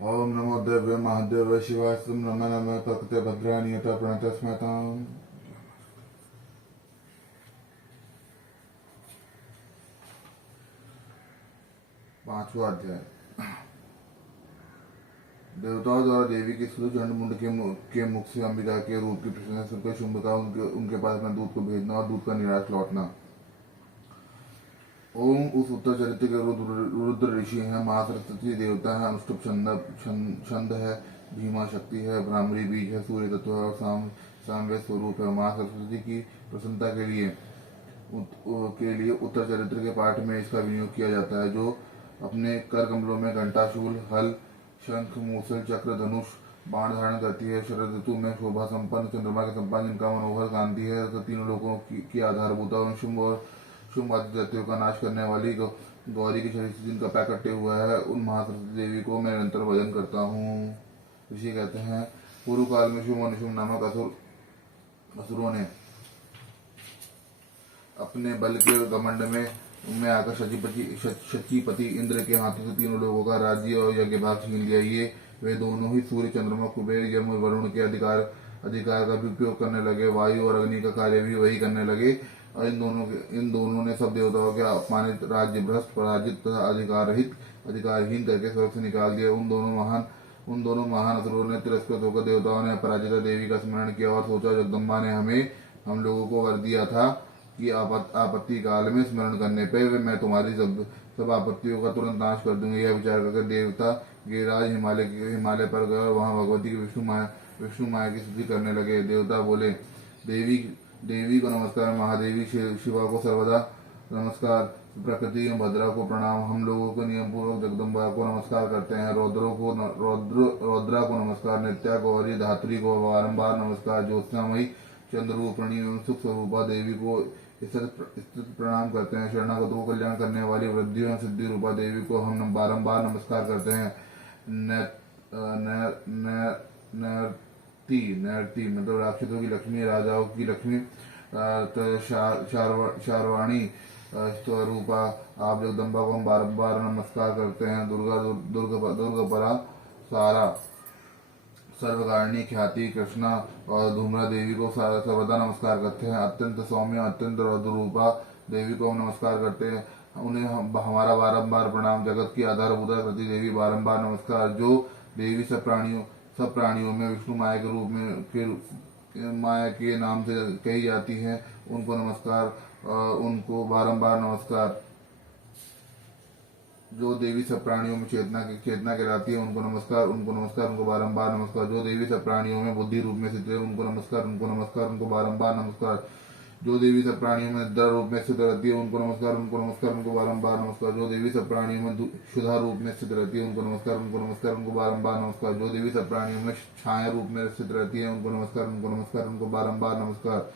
ओम नमो देव्य महादेव शिवाय नम नम प्रकृति भद्राणी यथा प्रणतस्मताम्। पांचवा अध्याय। देवताओं द्वारा देवी की स्तुति चंड मुंड के मुख से अंबिका के रूप की प्रशंसा सुनकर शुंभ का उनके पास अपना दूध को भेजना और दूध का निराश लौटना। ओम उस उत्तर चरित्र के रुद्र ऋषि हैं, महासरस्वती देवता है, अनुष्टुप छंद है, भीमा शक्ति है, भ्रामरी बीज है, सूर्य तत्व है और सामवे स्वरूप है। माँ सरस्वती की प्रसन्नता के लिए उत्तर चरित्र के पाठ में इसका विनियोग किया जाता है, जो अपने कर कमलों में घंटाशूल, हल, शंख, मूसल, चक्र, धनुष, बाण धारण करती है। शरद ऋतु में शोभा संपन्न चंद्रमा के संपन्न जिनका मनोहर कांति है, तो तीनों लोगों की आधारभूता और शुंभ आदि दैत्यों का नाश करने वाली गौरी के शरीर से जिनका पैर कटे हुआ है, उन महासरस्वती देवी को मैं निरंतर भजन करता हूँ। ऋषि कहते हैं, पूर्व काल में शुंभ और निशुंभ नामक असुरों ने अपने बल के घमंड में आकर शचीपति इंद्र के हाथों से तीनों लोगों का राज्य और यज्ञ भाग छीन लिया। ये वे दोनों ही सूर्य, चंद्रमा, कुबेर, यम और वरुण के अधिकार का भी उपयोग करने लगे। वायु और अग्नि का कार्य भी वही करने लगे और इन दोनों ने सब देवताओं के अपमानित, राज्य भ्रष्ट, पराजित तथा अधिकारहीन करके स्वर्ग से निकाल दिया। उन दोनों महान असुरों ने तिरस्कृत होकर देवताओं ने अपराजिता देवी का स्मरण किया और सोचा, जगदम्बा ने हम लोगों को वर दिया था कि आपत्ति काल में स्मरण करने पर मैं तुम्हारी सब आपत्तियों का तुरंत नाश कर दूंगी। यह विचार करके देवता गिरिराज हिमालय पर गए और वहां भगवती की विष्णु माया की स्तुति करने लगे। देवता बोले, देवी को नमस्कार, महादेवी शिवा को सर्वदा नमस्कार, प्रकृति एवं भद्रा को प्रणाम। हम लोगों को नियम पूर्वक जगदम्बा को नमस्कार करते हैं। रौद्रा को नमस्कार, नित्या, गौरी, धात्री को बारंबार नमस्कार, ज्योत्सनामयी, चंद्ररूपणी एवं सुख स्वरूपा देवी को स्थित प्रणाम करते हैं। शरणागतों को कल्याण करने वाली वृद्धि एवं सिद्धि रूपा देवी को हम बारंबार नमस्कार करते हैं। नैरती मतलब राक्षसों की लक्ष्मी, राजाओं की लक्ष्मी, शारवाणी स्वरूपा आप जगदम्बा को हम बारंबार नमस्कार करते हैं। दुर्गपरा, सारा, सर्वकारिणी, ख्याति, कृष्णा और धूम्रा देवी को सर्वदा नमस्कार करते हैं। अत्यंत सौम्य, अत्यंत रौद्र रूपा देवी को हम नमस्कार करते हैं, उन्हें हमारा बारंबार प्रणाम। जगत की आधारभूता प्रति देवी बारंबार नमस्कार। जो देवी सब प्राणियों में विष्णु माया के रूप में माया के नाम से कही जाती है, उनको नमस्कार, उनको बारंबार नमस्कार। जो देवी सब प्राणियों में चेतना कहलाती है, उनको नमस्कार, उनको बारंबार नमस्कार। जो देवी सब प्राणियों में बुद्धि रूप में स्थित है, उनको नमस्कार, उनको बारंबार नमस्कार। जो देवी सब प्राणियों में निद्रा रूप में स्थित रहती है, उनको नमस्कार, उनको बारंबार नमस्कार। जो देवी सब प्राणियों में क्षुधा रूप में स्थित रहती है, उनको नमस्कार, उनको बारंबार नमस्कार। जो देवी सब प्राणियों में छाया रूप में स्थित रहती है, उनको नमस्कार, उनको बारंबार नमस्कार।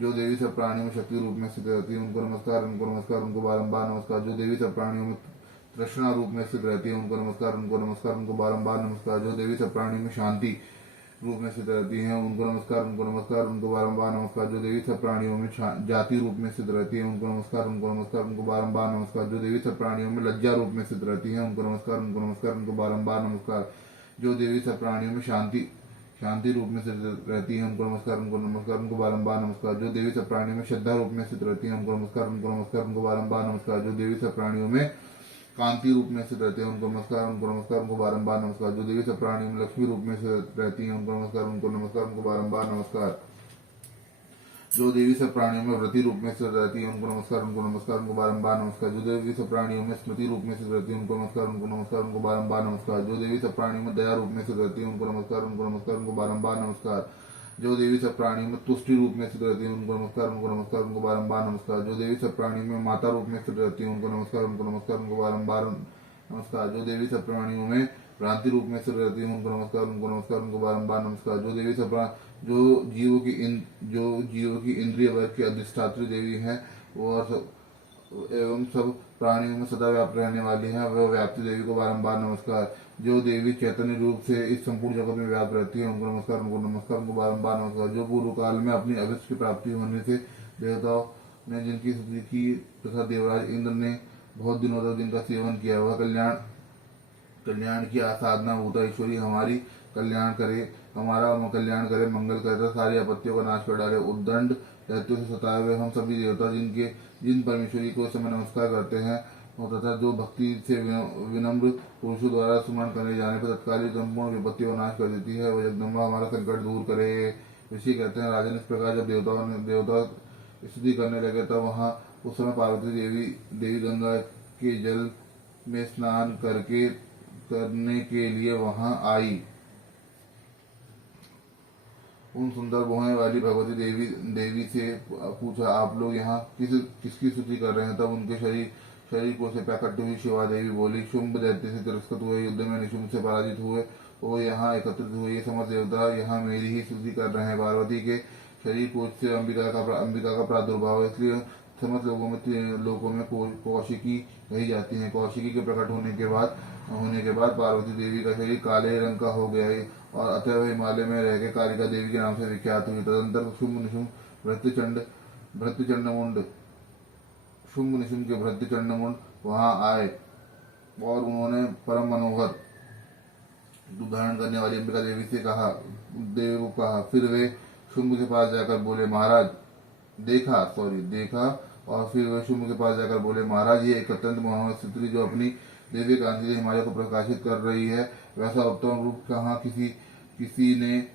जो देवी सब प्राणियों में शक्ति रूप में स्थित रहती है, उनको नमस्कार, उनको बारंबार नमस्कार। जो देवी सब प्राणियों में तृष्णा रूप में स्थित रहती है, उनको नमस्कार, उनको बारंबार नमस्कार। जो देवी सब प्राणियों में शांति रूप में स्थित रहती हैं, उनको नमस्कार, उनको बारंबार नमस्कार। जो देवी सब प्राणियों में जाति रूप में स्थित रहती है, उनको नमस्कार, उनको बारंबार नमस्कार। जो देवी सब प्राणियों में लज्जा रूप में स्थित रहती है, उनको नमस्कार, उनको बारंबार नमस्कार। जो देवी सब प्राणियों में शांति रूप में स्थित रहती है, उनको नमस्कार, उनको बारंबार नमस्कार। जो देवी सब प्राणियों में श्रद्धा रूप में स्थित रहती है, उनको नमस्कार, उनको बारंबार नमस्कार। जो देवी सब प्राणियों में कांति रूप में स्थित रहते हैं, उनको नमस्कार, उनको बारंबार नमस्कार। जो देवी सब प्राणियों में लक्ष्मी रूप में स्थित रहती हैं, उनको नमस्कार, उनको बारंबार नमस्कार। जो देवी सब प्राणियों में व्रति रूप में स्थित रहती है, उनको नमस्कार, उनको बारंबार नमस्कार। जो देवी सब प्राणियों में स्मृति रूप में स्थित रहती है, उनको नमस्कार, उनको बारंबार नमस्कार। जो देवी सब प्राणियों में दया रूप में स्थित रहती है, उनको नमस्कार, उनको बारंबार नमस्कार। जो देवी सब प्राणियों में तुष्टि रूप में स्थित रहती है, उनको नमस्कार, उनको बारंबार नमस्कार। जो देवी सब प्राणियों में माता रूप में स्थित रहती है, उनको नमस्कार, उनको बारंबार नमस्कार। जो देवी सब प्राणियों में भ्रांति रूप में स्थित रहती है, उनको नमस्कार, उनको बारंबार नमस्कार। जो देवी सब जो जीवों की इंद्रिय वर्ग की अधिष्ठात्री देवी है और एवं सब प्राणियों में सदा व्याप्त रहने वाली है, वह व्याप्ति देवी को बारंबार नमस्कार। जो देवी चैतन्य रूप से इस संपूर्ण जगत में व्याप्त रहती है, उनको नमस्कार, उनको बारंबार नमस्कार। जो पूर्व काल में अपनी अभिष्ट की प्राप्ति होने से देवताओं ने जिनकी स्तुति की तथा देवराज इंद्र ने बहुत दिनों तक जिनका सेवन किया, वह कल्याण की आसाधना भूता ईश्वरी हमारी कल्याण करे, हमारा कल्याण करे, मंगल करे, सारी आपत्तियों का नाश कर डाले। उद्दंड दैत्यों से सताए हुए हम सभी देवता जिन परमेश्वरी को समय नमस्कार करते हैं तथा जो भक्ति से विनम्र पुरुषों द्वारा स्मरण करने जाने पर तत्कालीन संपूर्ण विपत्तियों का नाश कर देती है। वह जगदम्बा हमारा संकट दूर करे। ऋषि कहते हैं, राजन इस प्रकार जब देवता स्तुति करने लगे तब वहाँ उस समय पार्वती देवी गंगा के जल में स्नान करने के लिए वहां आई। उन सुंदर बोहने वाली भगवती देवी से पूछा, आप लोग यहाँ किसकी स्तुति कर रहे हैं? तब उनके शरीर को से प्रकट हुई शिवा देवी बोली, शुंभ दैत्य से तिरस्कृत हुए, युद्ध में निशुंभ से पराजित हुए, वो यहाँ एकत्रित हुए। ये समस्त देवता यहाँ मेरी ही स्तुति कर रहे हैं। पार्वती के शरीर कोश से अंबिका का प्रादुर्भाव, इसलिए समस्त लोगों में कौशिकी कही जाती है। कौशिकी के प्रकट होने के बाद पार्वती देवी का शरीर काले रंग का हो गया है और अतः वह हिमालय में रह के कालिका देवी के नाम से विख्यात हुई। तदंतर शुंभ निशुंभ के भृत्यचंड मुंड वहां आए और उन्होंने परम मनोहर रूप धारण करने वाली अंबिका देवी को कहा। फिर वे शुंभ के पास जाकर बोले, महाराज देखा और फिर वे शुंभ के पास जाकर बोले, महाराज ये एक अत्यंत मनोहर स्त्री जो अपनी दिव्य कांति से हिमालय को प्रकाशित कर रही है, वैसा उत्तम रूप कहाँ किसी ने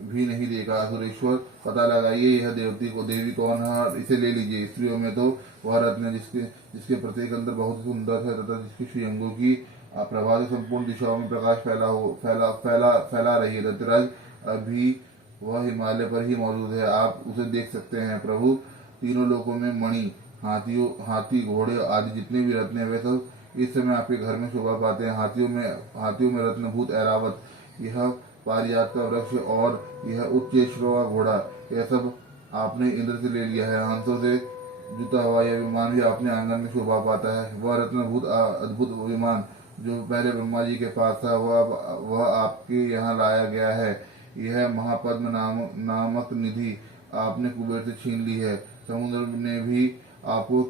भी नहीं देखा। असुरेश्वर पता लगाइए यह देवी कौन है, इसे ले लीजिए। स्त्रियों में तो वह रत्न है जिसके प्रत्येक अंदर बहुत सुंदर है तथा जिसकी श्रीअंगों की प्रभा से संपूर्ण दिशाओं में प्रकाश फैला रही है। दत्तराज अभी वह हिमालय पर ही मौजूद है, आप उसे देख सकते हैं। प्रभु, तीनों लोकों में मणि, हाथी, घोड़े आदि जितने भी रत्न है वे सब इस समय आपके घर में शोभा पाते हैं। हाथियों में रत्नभूत ऐरावत, यह पारिजात का वृक्ष और यह उच्च श्रोवा घोड़ा, यह सब आपने इंद्र से ले लिया है। हंसों से जुता हुआ यह विमान भी अपने आंगन में शोभा पाता है। वह रत्नभूत अद्भुत विमान जो पहले ब्रह्मा जी के पास था वह आपके यहाँ लाया गया है। यह महापद्म नामक निधि आपने कुबेर से छीन ली है। समुद्र ने भी आपको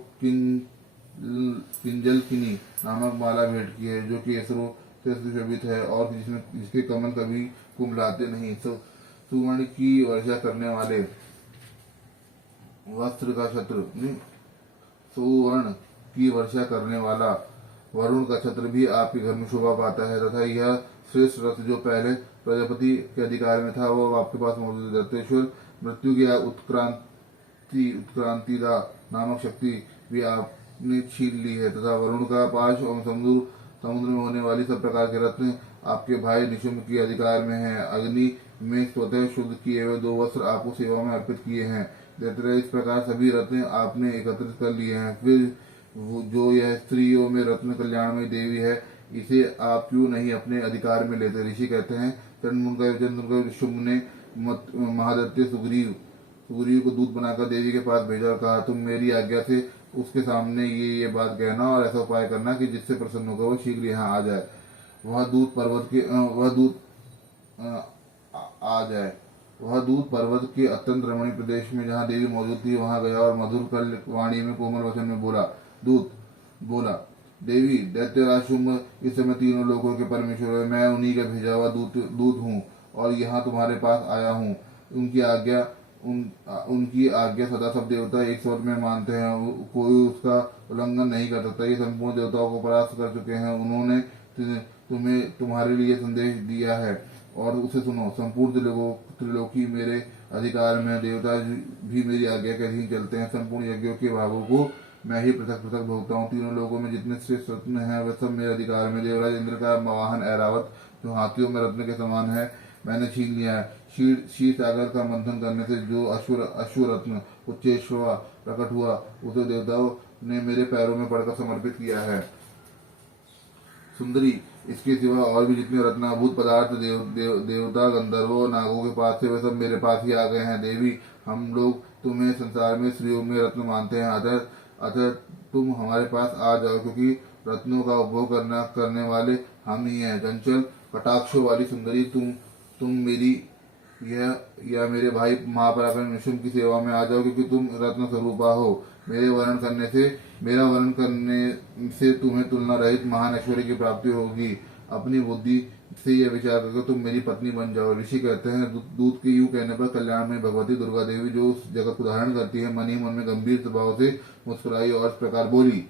किंजलकिनी नामक माला भेंट की है जो केसरों से सुशोभित है और जिसके कमल कभी कुंभलाते नहीं। सुवर्ण की वर्षा करने वाले वस्त्र का छत्र, सुवर्ण की वर्षा करने वाला वरुण का छत्र भी आपके घर में शोभा पाता है तथा यह श्रेष्ठ रथ जो पहले प्रजापति के अधिकार में था वह आपके पास मौजूद है। दत्तेश्वर, मृत्यु की उत्क्रांतिदा नामक शक्ति भी आपने छीन ली है तथा वरुण का पाश और समुद्र में होने वाली सब प्रकार के रत्न आपके भाई निशुंभ के अधिकार में है। अग्नि में स्वतः शुद्ध किए हुए 2 वस्त्र आपको सेवा में अर्पित किए हैं। दैत्य, इस प्रकार सभी रत्न आपने एकत्रित कर लिए हैं। फिर जो यह स्त्रियों में रत्न कल्याणमयी देवी है, इसे आप क्यों नहीं अपने अधिकार में लेते? ऋषि कहते हैं, चंद्रमुंड शुंभ ने महादत्य सुग्रीव को दूत बनाकर देवी के पास भेजा और कहा, तुम मेरी आज्ञा से उसके सामने ये बात कहना और ऐसा उपाय करना कि जिससे प्रसन्न होकर वो शीघ्र यहाँ आ जाए। वह दूत पर्वत के अत्यंत रमणीय प्रदेश में जहाँ देवी मौजूद थी वहां गया और मधुर कल वाणी में कोमल वचन में दूत बोला, देवी, दैत्यराज शुंभ इस समय तीनों लोगों के परमेश्वर है। मैं उन्हीं का भेजा हुआ दूत हूँ और यहाँ तुम्हारे पास आया हूँ। उनकी आज्ञा सदा सब देवता एक स्वर में मानते हैं, कोई उसका उल्लंघन नहीं कर सकता। ये संपूर्ण देवताओं को परास्त कर चुके हैं। उन्होंने तुम्हारे लिए संदेश दिया है और उसे सुनो। संपूर्ण त्रिलोकी मेरे अधिकार में, देवता भी मेरी आज्ञा के अधीन चलते हैं। संपूर्ण यज्ञों के भागों को मैं ही पृथक भोगता हूँ। तीनों लोगों में जितने श्रेष्ठ रत्न हैं वे सब मेरे अधिकार में। देवराज इंद्र का वाहन ऐरावत जो हाथियों में रत्न के समान है मैंने छीन लिया है। क्षीर सागर का मंथन करने से जो अश्वरत्न उच्चेश्वा प्रकट हुआ उसे देवताओं ने मेरे पैरों में पड़कर समर्पित किया है। सुंदरी, इसके सिवा और भी जितने रत्नाभूत पदार्थ देवता गंधर्वों नागों के पास थे वे सब मेरे पास ही आ गए हैं। देवी, हम लोग तुम्हें संसार में स्त्रियों में रत्न मानते हैं, अतः तुम हमारे पास आ जाओ, क्योंकि रत्नों का उपभोग करने वाले हम ही हैं। चंचल कटाक्षों वाली सुंदरी, तुम मेरी या मेरे भाई महापराक्रम निशुंभ की सेवा में आ जाओ, क्योंकि तुम रत्न स्वरूपा हो। मेरा वर्णन करने से तुम्हें तुलना रहित महान ऐश्वर्य की प्राप्ति होगी। अपनी बुद्धि से यह विचार करके तुम मेरी पत्नी बन जाओ। ऋषि कहते हैं, दूत के यूं कहने पर कल्याण में भगवती दुर्गा देवी जो उस जगत को धारण करती है, मन ही मन में गंभीर स्वभाव से मुस्कुराई और इस प्रकार बोली,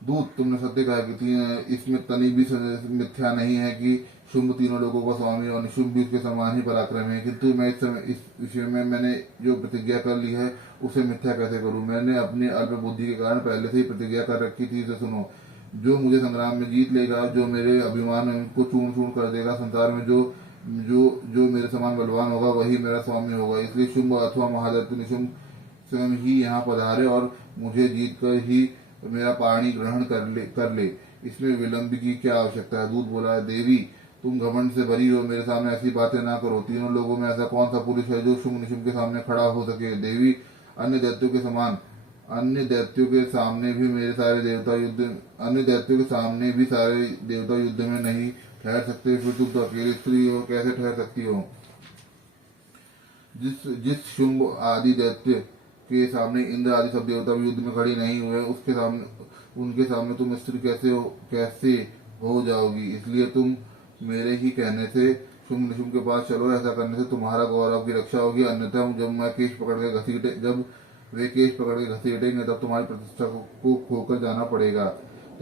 दूत, तुमने सत्य कहा कि इसमें तनी भी मिथ्या नहीं है कि शुंभ तीनों लोगों का स्वामी और निशुंभ भी उसके समान ही पराक्रम है, किंतु मैं इस समय इस विषय में मैंने जो प्रतिज्ञा कर ली है उसे मिथ्या कैसे करूं। मैंने अपनी अल्प बुद्धि के कारण पहले से ही प्रतिज्ञा कर रखी थी। इसे सुनो, जो मुझे संग्राम में जीत लेगा, जो मेरे अभिमान को चूर्ण चूर्ण कर देगा, संसार में जो जो जो मेरे समान बलवान होगा वही मेरा स्वामी होगा। इसलिए शुंभ अथवा महादैत्य निशुंभ स्वयं ही यहाँ पधारे और मुझे जीत कर ही मेरा पाणी ग्रहण कर ले। इसमें विलंब की क्या आवश्यकता है। दूत बोला, देवी, तुम घमंड से भरी हो, मेरे सामने ऐसी बातें ना करो। तीनों लोगों में ऐसा कौन सा पुरुष है जो शुंभ निशुंभ के सामने खड़ा हो सके। देवी, अन्य दैत्यों के समान अन्य दैत्यों के सामने भी मेरे सारे देवता युद्ध अन्य दैत्यों के सामने भी सारे देवता युद्ध में नहीं ठहर सकते, फिर तुम तो अकेली स्त्री हो, कैसे ठहर सकती हो। जिस जिस शुंभ आदि दैत्य के सामने इंद्र आदि सब देवता भी युद्ध में खड़ी नहीं हुए, उनके सामने तुम स्त्री कैसे हो जाओगी। इसलिए तुम मेरे ही कहने से शुंभ निशुंभ के पास चलो। ऐसा करने से तुम्हारा गौरव की रक्षा होगी, अन्यथा जब वे केश पकड़ के घसीटेंगे तब तुम्हारी प्रतिष्ठा को खोकर जाना पड़ेगा।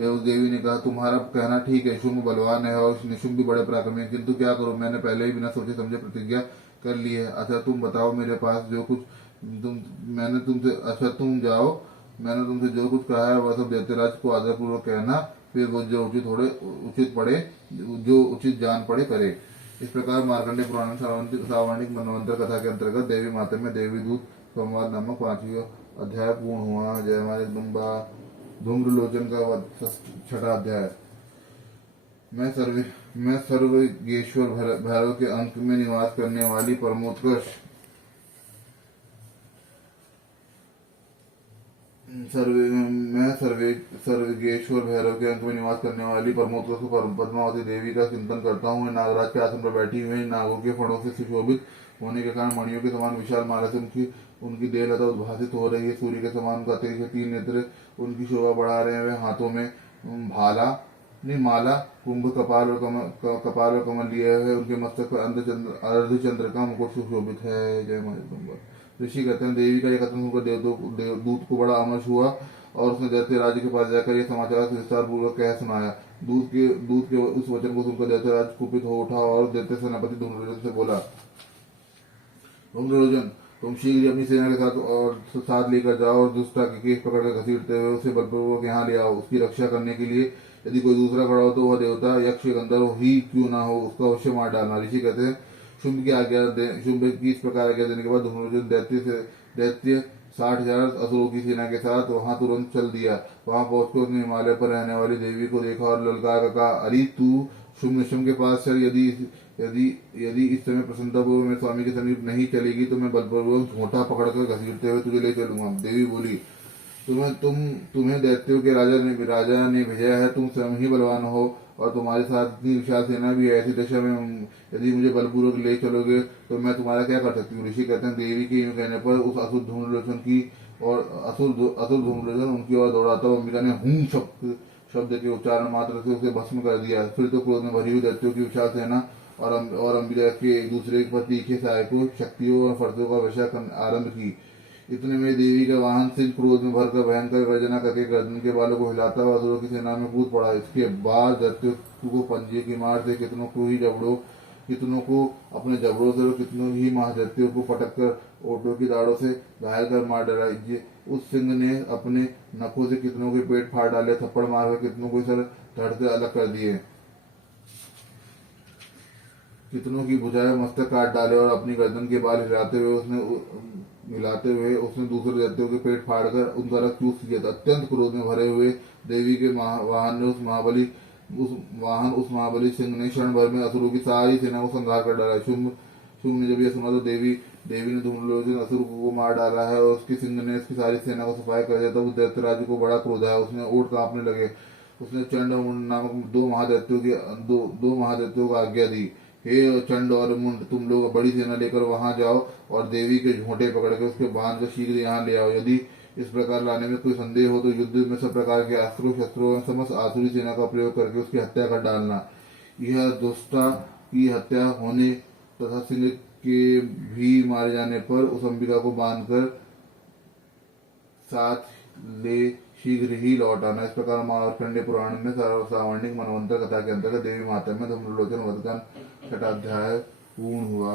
उस देवी ने कहा, तुम्हारा कहना ठीक है, शुंभ बलवान है और निशुंभ भी बड़े पराक्रमी है, किंतु क्या करूं, मैंने पहले ही बिना सोचे समझे प्रतिज्ञा कर ली है। अच्छा तुम बताओ, मेरे पास जो कुछ तुम जाओ, मैंने तुमसे जो कुछ कहा है वह सब दैत्यराज को आदरपूर्वक कहना, फिर वो जो उचित जान पड़े करे। इस प्रकार मार्कंडेय पुराण सावर्णिक मनवंतर कथा के अंतर्गत देवी माता में देवी दूत संवाद नामक 5वां अध्याय पूर्ण हुआ। जय हमारे धूम्रलोचन का 6वां अध्याय। मैं सर्वेश्वर भैरव के अंक में निवास करने वाली परमोत्कृष्ट सर्वेश्वर भैरव के अंक में निवास करने वाली परमोत्कृष्ट पद्मावती देवी का चिंतन करता हूँ। नागराज के आसन पर बैठी हुई नागों के फणों से सुशोभित होने के कारण मणियों के समान विशाल माला से उनकी देह लता उद्भासित हो रही है। सूर्य के समान का तेज 3 नेत्र उनकी शोभा बढ़ा रहे हैं। वे हाथों में माला, कुंभ, कपाल और कमल लिए हुए, उनके मस्तक पर अर्धचंद्र का मुकुट सुशोभित है। जय माता। ऋषि कहते हैं, देवी का यह कथन सुनकर दूत को बड़ा अमर्ष हुआ और उसने दैत्यराज के पास जाकर यह समाचार विस्तार पूर्वक कह सुनाया। दूत के उस वचन को सुनकर दैत्यराज कुपित हो उठा और दैत्य सेनापति धूम्रलोचन से बोला, धूम्रलोचन, तुम शीघ्र अपनी सेना के साथ लेकर जाओ और दुष्टा के केश पकड़कर घसीटते हुए उसे बलपूर्वक यहाँ ले आओ। उसकी रक्षा करने के लिए यदि कोई दूसरा खड़ा हो तो वह देवता, यक्ष, गंधर्व ही क्यों ना हो, उसका अवश्य मार डालना। ऋषि कहते हैं, शुंभ की इस प्रकार आज्ञा देने के बाद धूम्रलोचन दैत्य 60,000 असुरों की सेना के साथ वहां तुरंत चल दिया। वहां पहुंचकर उसने हिमालय पर रहने वाली देवी को देखा और ललकार कहा, अरे तू शुंभ निशुंभ के पास चल। यदि इस समय प्रसन्नतापूर्वक मेरे स्वामी के समीप नहीं चलेगी तो मैं बलपूर्वक झोंटा पकड़कर घसीटते हुए तुझे ले चलूंगा। देवी बोली, तुम्हें दैत्यों के राजा ने भेजा है, तुम स्वयं ही बलवान हो और तुम्हारे साथ इतनी विशाल सेना भी है। ऐसी दशा में यदि मुझे बलपूर्वक ले चलोगे तो मैं तुम्हारा क्या कर सकती हूँ। ऋषि कहते हैं, देवी के यूं कहने पर उस असुर धूम्रलोचन उनकी ओर दौड़ाता हुआ अंबिका ने हूं शब्द के उच्चारण मात्र से उसे भस्म कर दिया। फिर तो क्रोध में भरी हुई दैत्यों की विशाल सेना और अंबिका के एक दूसरे पर तीखे सहायकों, शक्तियों और फर्जों का वर्षा आरंभ की। इतने में देवी का वाहन सिंह क्रोध में भरकर भयंकर गर्जना करके गर्दन के बालों को हिलाता हुआ असुरों की सेना में कूद पड़ा। इसके बाद दैत्यों को पंजे की मार से कितनों को अपने जबड़ों से और कितनों ही महादैत्यों को पटक कर ओटों की दाढ़ों से घायल कर मार डाला। उस सिंह ने अपने नखों से कितनों के पेट फाड़ डाले, थप्पड़ मारकर कितनों को सर धड़ से अलग कर दिए, कितनों की भुजाएं मस्तक काट डाले और अपनी गर्दन के बाल हिलाते हुए उसने दूसरे दैत्यों के पेट फाड़कर उनका रक्त चूस लिया। अत्यंत क्रोध में भरे हुए देवी के वाहन उस महाबली सिंह ने क्षण भर में असुरों की सारी सेना को संहार कर डाला। शुंभ ने जब यह सुना तो देवी ने धूम्रलोचन असुर को मार डाला है और उसके सिंह ने इसकी सारी सेना को सफाया कर दिया। तब उस दैत्यराज को बड़ा क्रोध आया, उसने ओठ कांपने लगे। उसने चंड और मुंड नामक दो महादैत्यों को आज्ञा दी, हे चंड और मुंड, तुम लोग बड़ी सेना लेकर वहां जाओ और देवी के झोंटे पकड़ के उसके बांध कर शीघ्र यहाँ ले आओ। इस प्रकार लाने में कोई संदेह हो तो युद्ध में सब प्रकार के अस्त्रों शस्त्रों एवं समस्त आसुरी सेना का प्रयोग करके उसकी हत्या कर डालना। यह दुष्टा की हत्या होने तथा सिंह के भी मारे जाने पर उस अंबिका को बांधकर साथ ले शीघ्र ही लौट आना। इस प्रकार मार्कंडेय पुराण में सावर्णिक मनवंतर कथा के अंतर्गत देवी माता में धूम्रलोचन वध का 6वां अध्याय पूर्ण हुआ।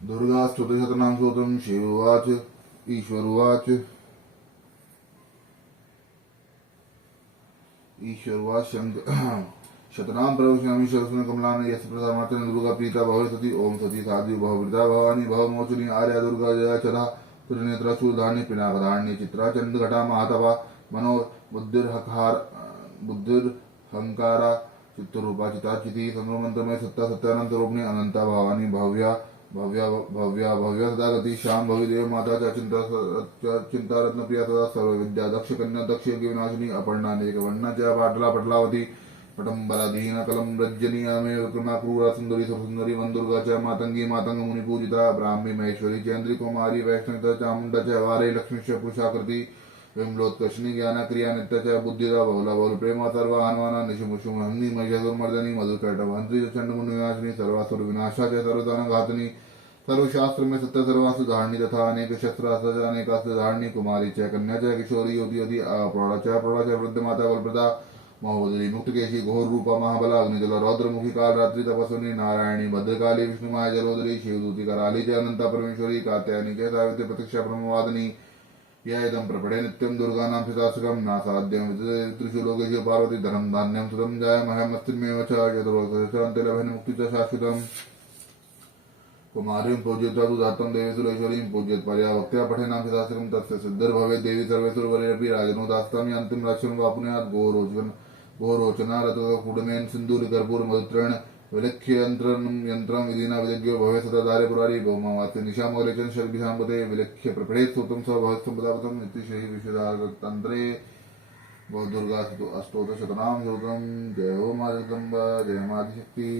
दुर्गा स्तुतिशतनाम स्तोत्रम शिववाच ईश्वरवाच शतनाम प्रवक्ष्यामि सरस्वती कमलान यस्य प्रसादमात्रं दुर्गा प्रीता भव सती ओम सती साधु भववृता भवानी भवमोचनी आर्या दुर्गा जया चला त्रिनेत्रा शूलधारिणी पिनाकधारिणी चित्रा चंद्रघटा महातपा मनो बुद्धिर्हंकारा चित्तरूपा चिताचिति संगमंत्रमय सत्ता सत्यानंत रूपिणी अनंता भवानी भव्या भव्या भव्या भव्या सदा गति श्याम भवि देव माता चिंता रत्न प्रिया सदा सर्व विद्या दक्ष कन्या दक्ष योगी विनाशिनी अपर्णा नेक वर्णा च पाटला पटलावती पटम्बरा दीन कलम रज्जनी मे विक्रमा क्रूरा सुंदरी सुंदरी वंदुर्गा च मातंगी मातंग मुनि पूजिता ब्राह्मी महेश्वरी चंद्री कुमारी वैष्णवी चामुंडा च वारे लक्ष्मी च पुरुषाकृति विमलोत्कर्षणी ज्ञान क्रिया नित्य च बुद्धिदा बहुला बहुल प्रेमा सर्व हनुमाना निशुमुषु हंदी महिषासुरमर्दनी मधुकैटभ हंसी चंड मुनि विनाशिनी सर्वासुर विनाशा च सर्वदान घातनी सर्वशास्त्र में सत्य सर्वासु धारणी तथा अनेक शस्त्र अनेकास्त्र धारणी कुमारी च कन्या च किशोरी योति योति प्रौढ़ा च वृद्ध माता बलप्रदा महोदरी मुक्तकेशी घोर रूपा महाबला अग्निजला रौद्रमुखी काल रात्रि तपस्विनी नारायणी भद्रकाली विष्णु माया जलोदरी शिवदूती कराली च अनंता परमेश्वरी कात्यायनी च सावित्री प्रतीक्षा ब्रह्मवादिनी यह इदं प्रपठे नित्यं दुर्गानां शितासुरं नासाद्यं त्रिषु लोकेषु पार्वती धनं धान्यं सुतं जायमहमस्तिमेव च चतुर्लोकस्य लभेन मुक्ति च शाश्वतम् कुमारीं पूज्यत्वा तु दातं देवीसुरेश्वरीं पूज्यत पर्यावक्त्या पठेनां शितासुरं तस्य सिद्धिर्भवेत् देवी सर्वेसुरवरेरपि राजनोदास्तं यान्तिं राक्षसं वापुनुयात् गोरोचना रतकुडनेन सिन्दूरकर्पूर मधुत्रेण विलक्ष्य यंत्रम विधिना विदग्यो भवे सदा दारे पुरारी बहुमावास्य निशामगलेचन शर्भिषाम्बते विलक्ष्य प्रपठेत सूत्रम स भवत् संपदापतम इति श्री विश्वदारतंत्रे बहुत दुर्गा अष्टोत्तर शतनाम स्तोत्रम। जय हो मां जगदम्बा जय मां आदिशक्ति।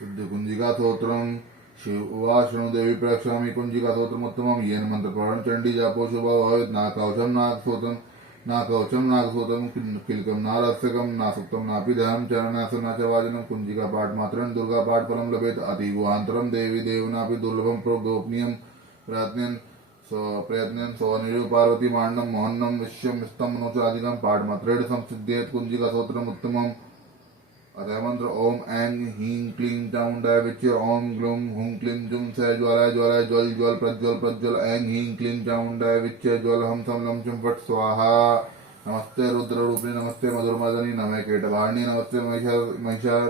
सिद्ध कुंजिका स्तोत्रम शिव उवाच शृणु देवी प्रक्षामि कुंजिका स्तोत्रमुत्तमं येन मंत्रपठनं चंडी जापो शुभो भवेत् नाकवचम नागस्तोत्रम ना कवचम नागसूतम किलकम नारस्यकम नासुक्तम नापि ध्यानं चरणासु न च वाजनं कुंजिका पाठ मात्रं दुर्गा पाठ फलं लभेत अति गुहान्तरं देवी देवनापि दुर्लभं प्रोगोपनीयं प्रयत्नेन स्वनिर्यो पार्वती मांडम मोहन्नम विश्वम स्तम मनोचादिकं पाठ मात्रेण संसिद्धेत कुंजिका स्तोत्रम उत्तमम्। अतः मंत्र ओम ऐं ह्रीं क्लीं चामुंडाय विच ओम ग्लूं हुं क्लीं जुं सह ज्वालाय ज्वालाय ज्वल ज्वल प्रज्वल प्रज्वल ऐं ह्रीं क्लीं चामुंडाय विच ज्वल हम सम लम चुं फट स्वाहा। नमस्ते रुद्र रूपिणी नमस्ते मधुरमर्दनी नमः केटवाणी नमस्ते महिषार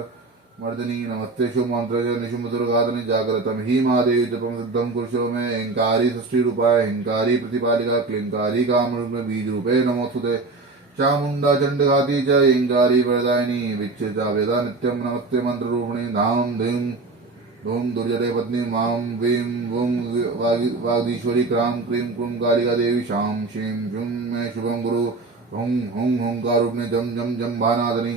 मर्दनी नमस्ते शुभ मंत्र निशुमधुरघातनी जागृतम ही महादेवी जपम सिद्धम पुरुषो में अहंकारी सृष्टि रूपाय अहंकारी प्रतिपालिका क्लिंकारी काम बीज रूपे नमोस्तुते चामुंडा चंडघाती च इंगारी वरदायिनी विच्छेदा वेदा नित्यम नमस्ते मंत्र रूपिणी धाम धीम धूम दुर्जरे पत्नी माम वीम वुम वागीश्वरी क्राम क्रीम कुम कालिका देवी शाम शीम शुम में शुभम गुरु हुं हुं हुंकार रूपिणी जम जम जम भानादनी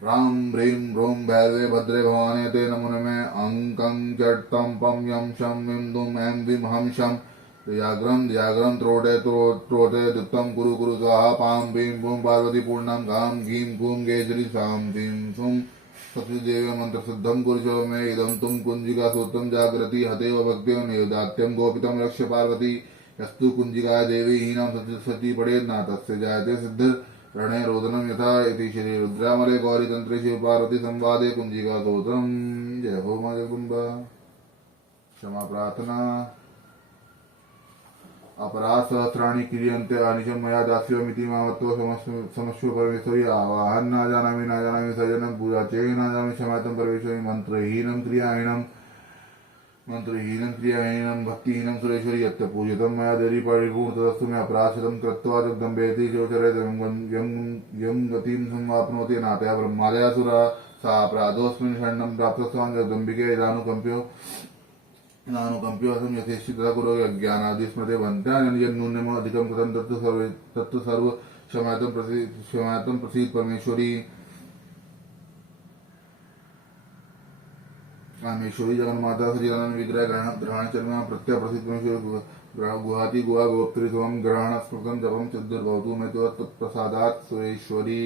राम ह्रीं रों भैरवे भद्रे भवानी ते नमो नमः अंकं चट्टं पं यं शं विं दुं ऐं विं हं शं दयाग्रम त्रोटे दुत्तम कुरु कुरु स्वाहा पां बीं बूं पार्वती पूर्णं गां गीं गूं गेजरी सां सीं सुं सप्तदेव मंत्र सिद्धम कुरुशो में इदं तुम कुंजिका सूत्रम जागृति हतेव भक्त्यो निदात्यम गोपितम रक्ष पार्वती यस्तु कुंजिका देवी हीनां सती पड़ेत् ना तस्य जायते सिद्ध रणय रोदनम यथा इति श्री रुद्रामले गौरी तंत्रे शिव पार्वती संवादे कुंजिका स्तोत्रम। जय हो मां जगदम्बा। क्षमा प्रार्थना। अपराध सहस्राणि क्रियन्ते अनिशं मया दास्यमिति मामत्व समस्व परमेश्वरी आवाहन न जानामि सजनं पूजा चेन न जानामि क्षमातं परमेश्वरी मंत्रहीनं क्रियाहीनं मंत्रहीनं क्रियाहीनं भक्तिहीनं सुरेश्वरी यत्ते पूजितं मया देवी परिपूर्णतदस्तु मे अपराशितं कृत्वा जगदम्बेति गोचरेत यं गतिं संवाप्नोति नातया ब्रह्मादयासुरा सा अपराधोऽस्मिन् शरणं प्राप्तस्त्वां जगदम्बिके नानुकम्प्यो असं यथेष्टि तथा कुरो यज्ञानादिस्मृते वन्त्यान् यन्नून्यम् अधिकं कृतं तत्तु सर्व क्षमातं प्रसीद परमेश्वरी। कामेश्वरी जगन्माता सचिदानंद विग्रह ग्रहण चरण प्रत्यय प्रसिद्ध गुहाति गुहा गोप्त्री स्वम ग्रहण स्मृतम जपम चतुर्भवतु में तो तत्प्रसादात् सुरेश्वरी।